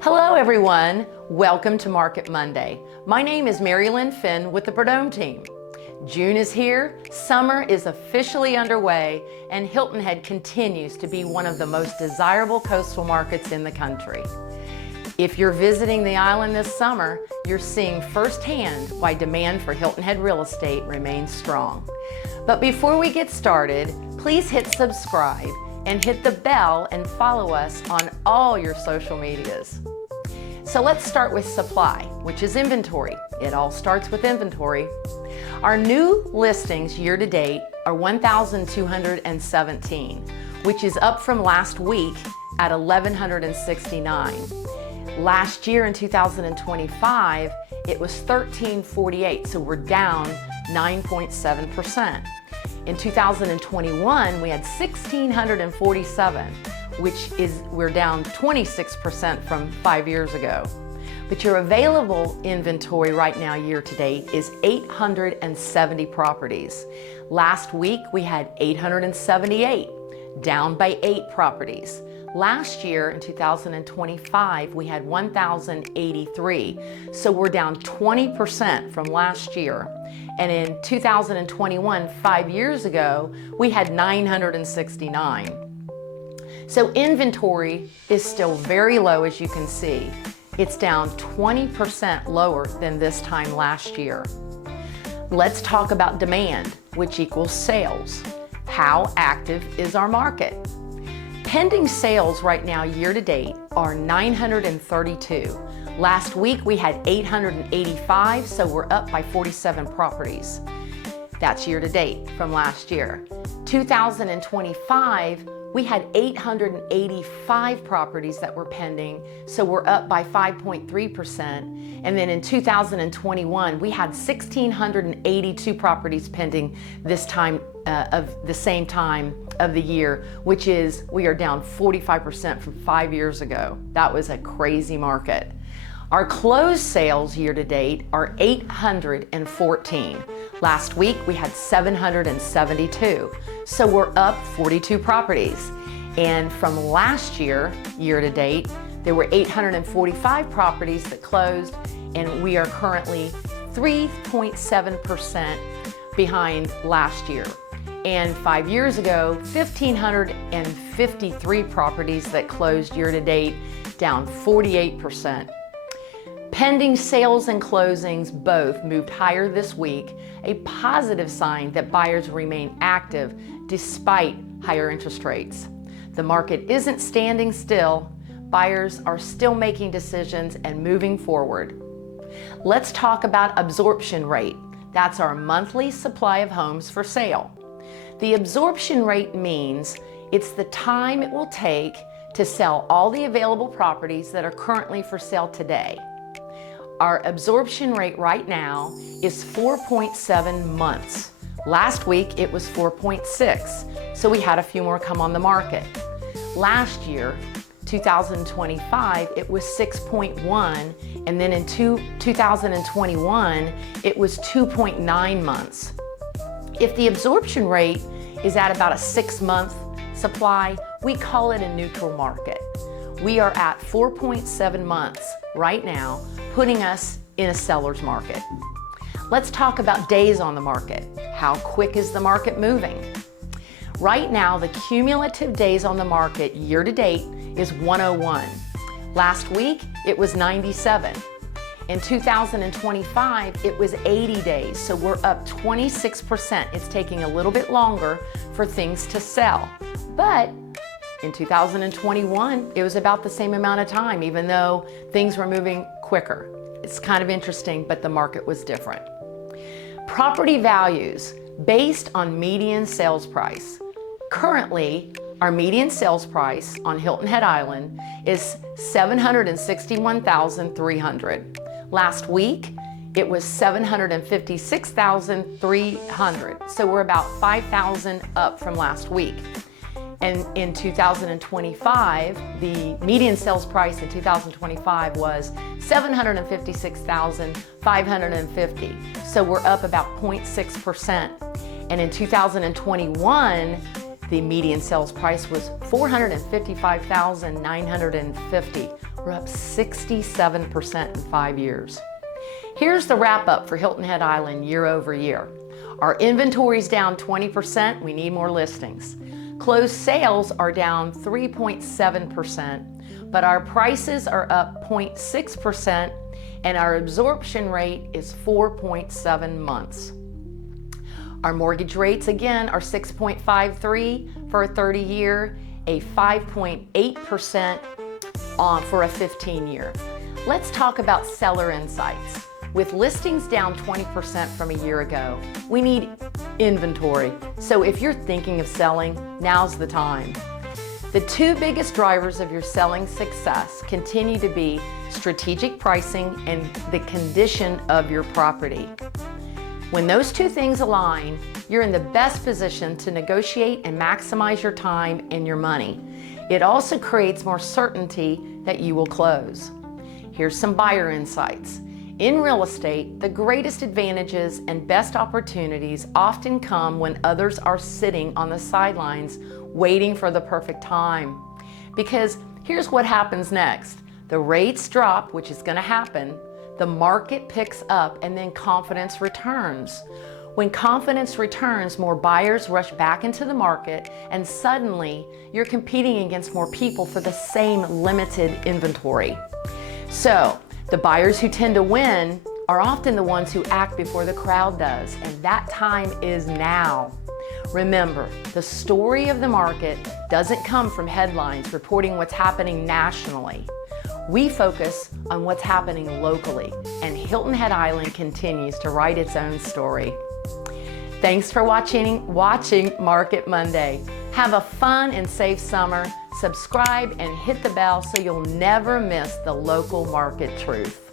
Hello everyone, welcome to Market Monday. My name is Mary Lynn Finn with the Prud'homme Team. June is here, summer is officially underway, and Hilton Head continues to be one of the most desirable coastal markets in the country. If you're visiting the island this summer, you're seeing firsthand why demand for Hilton Head real estate remains strong. But before we get started, please hit subscribe and hit the bell and follow us on all your social medias. So let's start with supply, which is inventory. It all starts with inventory. Our new listings year to date are 1,217, which is up from last week at 1,169. Last year in 2025, it was 1,348, so we're down 9.7%. In 2021, we had 1,647, which is, we're down 26% from 5 years ago. But your available inventory right now, year to date, is 870 properties. Last week, we had 878, down by 8 properties. Last year, in 2025, we had 1,083, so we're down 20% from last year. And in 2021, 5 years ago, we had 969. So inventory is still very low, as you can see. It's down 20% lower than this time last year. Let's talk about demand, which equals sales. How active is our market? Pending sales right now year to date are 932. Last week we had 885, so we're up by 47 properties. That's year to date from last year. 2025, we had 885 properties that were pending, so we're up by 5.3%. And then in 2021, we had 1,682 properties pending this time of the same time of the year, which is, we are down 45% from 5 years ago. That was a crazy market. Our closed sales year to date are 814. Last week we had 772, so we're up 42 properties. And from last year, year to date, there were 845 properties that closed, and we are currently 3.7% behind last year. And 5 years ago, 1,553 properties that closed year to date, down 48%. Pending sales and closings both moved higher this week, a positive sign that buyers remain active despite higher interest rates. The market isn't standing still. Buyers are still making decisions and moving forward. Let's talk about absorption rate. That's our monthly supply of homes for sale. The absorption rate means it's the time it will take to sell all the available properties that are currently for sale today. Our absorption rate right now is 4.7 months. Last week it was 4.6, so we had a few more come on the market. Last year, 2025, it was 6.1, and then in 2021, it was 2.9 months. If the absorption rate is at about a 6-month supply, we call it a neutral market. We are at 4.7 months right now, putting us in a seller's market. Let's talk about days on the market. How quick is the market moving? Right now, the cumulative days on the market year to date is 101. Last week, it was 97. In 2025, it was 80 days, so we're up 26%. It's taking a little bit longer for things to sell. But in 2021, it was about the same amount of time, even though things were moving quicker. It's kind of interesting, but the market was different. Property values based on median sales price. Currently, our median sales price on Hilton Head Island is $761,300. Last week, it was $756,300. So we're about $5,000 up from last week. And in 2025, the median sales price in 2025 was $756,550. So we're up about 0.6%. And in 2021, the median sales price was $455,950. We're up 67% in 5 years. Here's the wrap up for Hilton Head Island year over year. Our inventory's down 20%, we need more listings. Closed sales are down 3.7%, but our prices are up 0.6% and our absorption rate is 4.7 months. Our mortgage rates again are 6.53 for a 30-year, a 5.8% for a 15-year. Let's talk about seller insights. With listings down 20% from a year ago, we need inventory. So if you're thinking of selling, now's the time. The two biggest drivers of your selling success continue to be strategic pricing and the condition of your property. When those two things align, you're in the best position to negotiate and maximize your time and your money. It also creates more certainty that you will close. Here's some buyer insights. In real estate, the greatest advantages and best opportunities often come when others are sitting on the sidelines waiting for the perfect time. Because here's what happens next. The rates drop, which is going to happen, the market picks up, and then confidence returns. When confidence returns, more buyers rush back into the market, and suddenly you're competing against more people for the same limited inventory. So, the buyers who tend to win are often the ones who act before the crowd does, and that time is now. Remember, the story of the market doesn't come from headlines reporting what's happening nationally. We focus on what's happening locally, and Hilton Head Island continues to write its own story. Thanks for watching Market Monday. Have a fun and safe summer. Subscribe and hit the bell so you'll never miss the local market truth.